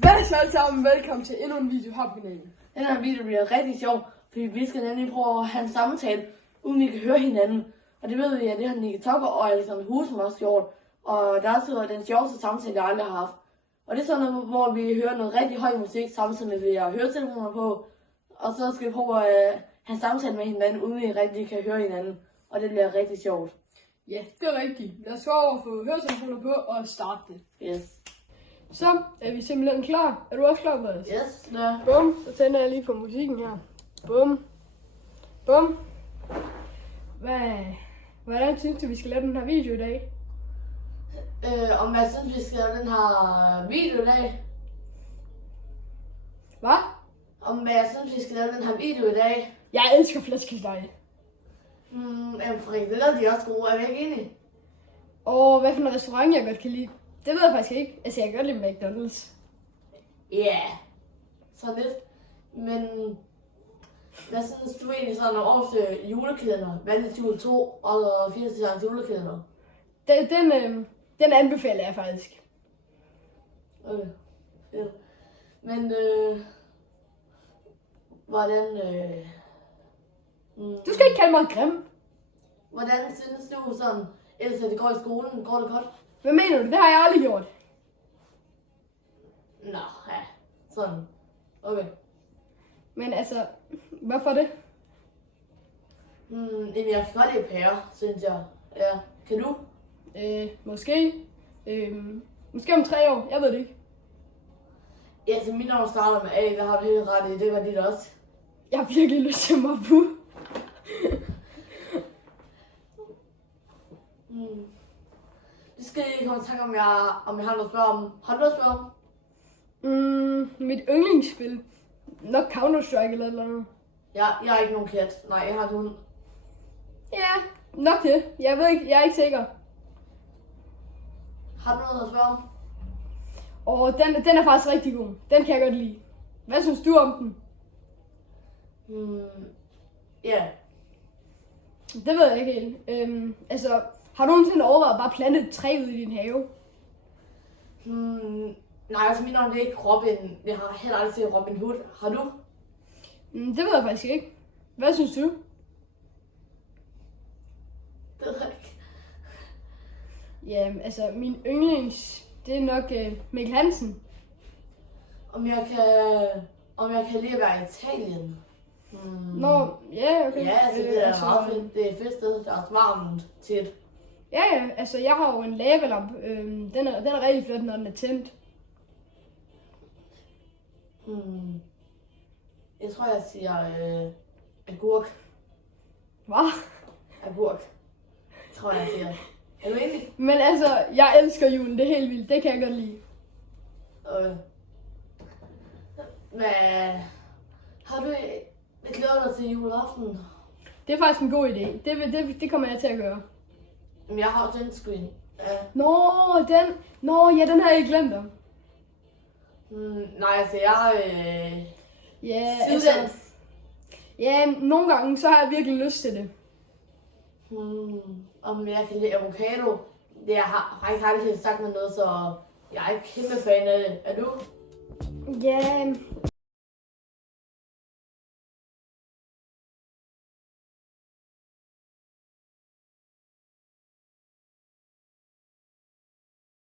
Hvad så alle sammen? Velkommen til endnu en video her på kanalen. Den her video bliver rigtig sjov, fordi vi skal nemlig prøve at have en samtale, uden vi kan høre hinanden. Og det ved vi, at det har Nicky Tucker og Alexander Husum også gjort. Og der er også den sjoveste samtale, jeg aldrig har haft. Og det er sådan noget, hvor vi hører noget rigtig høj musik, samtidig med at vi har høretelefoner på. Og så skal vi prøve at have samtale med hinanden, uden vi rigtig kan høre hinanden. Og det bliver rigtig sjovt. Ja, det er rigtigt. Lad os gå over og få høretelefoner på og starte det. Yes. Så er vi simpelthen klar. Er du også klar, Boris? Yes, ja. Bum, så tænder jeg lige på musikken her. Bum. Bum. Hvordan synes du, vi skal lave den her video i dag? Om jeg synes, vi skal lave den her video i dag. Hvad? Om jeg synes, vi skal lave den her video i dag. Jeg elsker flæskesteg. Frikadeller, de er også gode, er vi ikke enige? Og hvad for en restaurant, jeg godt kan lide? Det ved jeg faktisk ikke. Altså, jeg kan godt lide McDonald's. Ja, så lidt. Men hvad synes du egentlig sådan om års julekalender? Vandets jul 2 og 80 års julekalender? Den anbefaler jeg faktisk. Okay, fedt. Men hvordan... Du skal ikke kalde mig grim. Hvordan synes du sådan, ellers at det går i skolen? Går det godt? Hvad mener du? Det har jeg aldrig gjort. Nå, ja, sådan. Okay. Men altså, hvorfor det? Jamen, jeg kan godt lide pære, synes jeg. Ja, kan du? Måske. Måske om 3 år. Jeg ved det ikke. Ja, så mine år starter med A, der har du helt ret i. Det var dit også. Jeg har virkelig lyst til at mobbe. Det skal jeg komme i tanke om, jeg har noget at spørge om. Har du noget at spørge om? Mit yndlingsspil. Nok Counter-Strike eller noget. Jeg har ikke nogen kat. Nej, jeg har en hund. Ja, nok det. Jeg ved ikke, jeg er ikke sikker. Har du noget at spørge om? Og den er faktisk rigtig god. Den kan jeg godt lide. Hvad synes du om den? Ja. Det ved jeg ikke helt. Altså, har du nogensinde overvejet at bare plante et træ ud i din have? Nej, altså mine navn det er ikke Robin. Jeg har heller aldrig set Robin Hood. Har du? Det ved jeg faktisk ikke. Hvad synes du? Det ved jeg ikke. Ja, altså min yndlings, det er nok Mikkel Hansen. Om jeg kan lide at være i Italien? Nå, ja, okay. Ja, altså det er meget fedt. Det er et fedt sted. Der er også varmt tit. Ja, altså jeg har jo en lavalamp. Den er rigtig flot, når den er tændt. Jeg tror, jeg siger agurk. Hvad? Agurk. Jeg tror, jeg siger. Er du enig? Men altså, jeg elsker julen. Det er helt vildt. Det kan jeg godt lide. Men har du glædet dig til juleaften? Det er faktisk en god idé. Det kommer jeg til at gøre. Jamen, jeg har jo den screen. Ja. Den har jeg ikke glemt om. Nej, altså jeg Ja, synes altså, ja, nogle gange så har jeg virkelig lyst til det. om jeg kan lide avocado. Det har faktisk aldrig helt sagt mig noget, så jeg er ikke kæmpe fan af det. Er du? Ja,